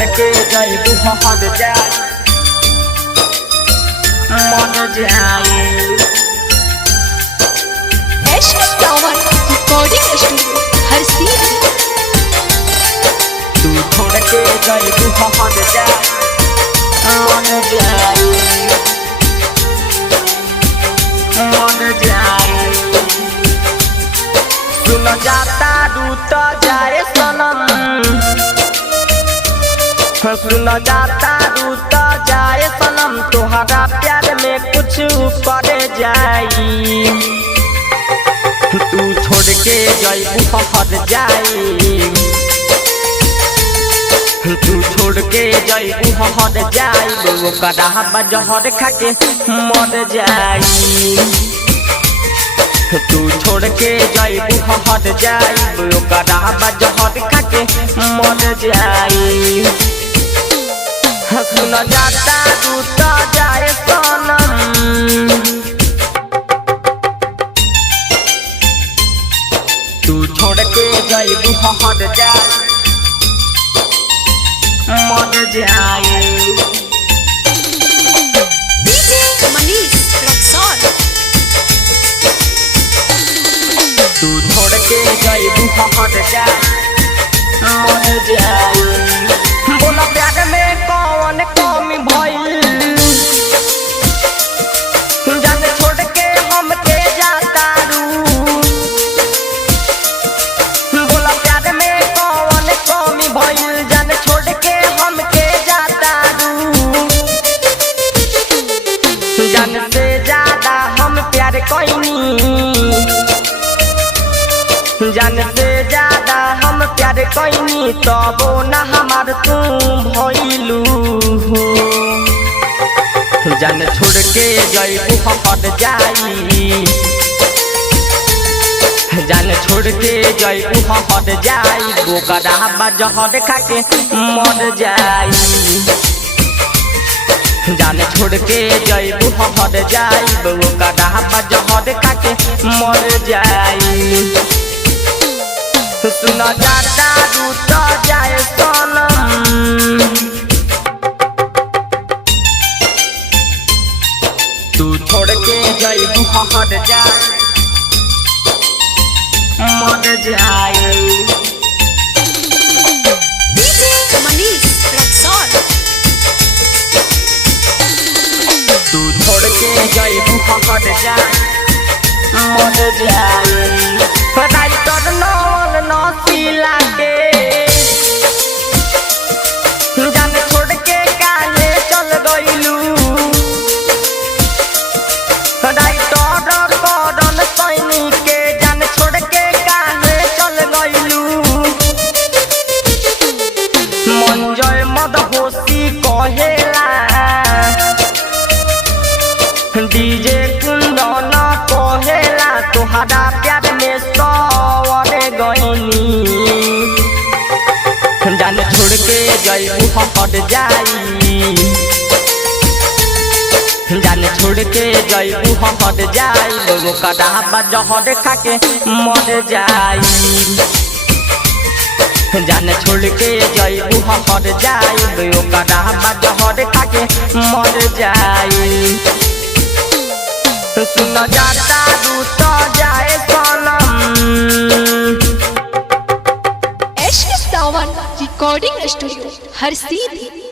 छोड़ के जाइबू हट जाए मन जाए। एशमिस टावर रिकॉर्डिंग स्टूडियो हर सीधी। तू छोड़ के जाइबू हट जाए मन जाए मन जाए। सुन जाता रूत जाए सनम, सुन जाता रूत जाए सनम, तोहरा प्यार में कुछ करे जाई। तू छोड़ के जाइबू हट जाई, तू छोड़ के जाइबू हट जाई। ओकरा बजहर खाके मर जाई। तू छोड़ के जाइबू हट जाई, ओकरा बजहर खाके मर जाई। सुन जाता रूत जाए सनम, तू छोड़ के जाइबू हट जाए मन जाए। डीजे मनीष रक्सौल। तू छोड़ के जाइबू हट जाए मन जाए। बोला प्यार में कौन कमी भइल, जान छोड़ के हमके जाता रू। बोला प्यार में कौन कमी भइल, जान छोड़ के हमके जाता रू। जान से ज्यादा हम प्यार कइनी, जान से ज्यादा हम प्यार कइनी, तबो ना हमार तू भइलू। जान छोड़ के जाइबू हट जाई, जान छोड़ के जाइबू हट जाई। ओकरा बजहर खाके मर जाई। जान छोड़ के जाइबू हट जाई, ओकरा बजहर खाके मर जाई। सुन जाता रूत जाए सनम, तू छोड़ के जाइबू हट जाए मन जाए। डीजे मनीष रक्सौल। तू छोड़ के जाइबू हट जाए मन जाए। राइटर नौल नसीला के जान छोड़ के काहे चल गइलू। राइटर करन सैनी के जान छोड़ के काहे चल गइलू। मंजय मदहोशी कहेला, डीजे कुंदन कहेला, तोहरा प्यार में सवर गइनी। जान छोड़ के जाइबू हट जाई, जान छोड़ के जाइबू हट जाई। ओकरा बजहर खाके मर जाई। जान छोड़ के जाइबू हट जाई, ओकरा बजहर खाके मर जाई। सुन जाता रूत जाए सनम। एशमिस टावर रिकॉर्डिंग स्टूडियो हर सीधी।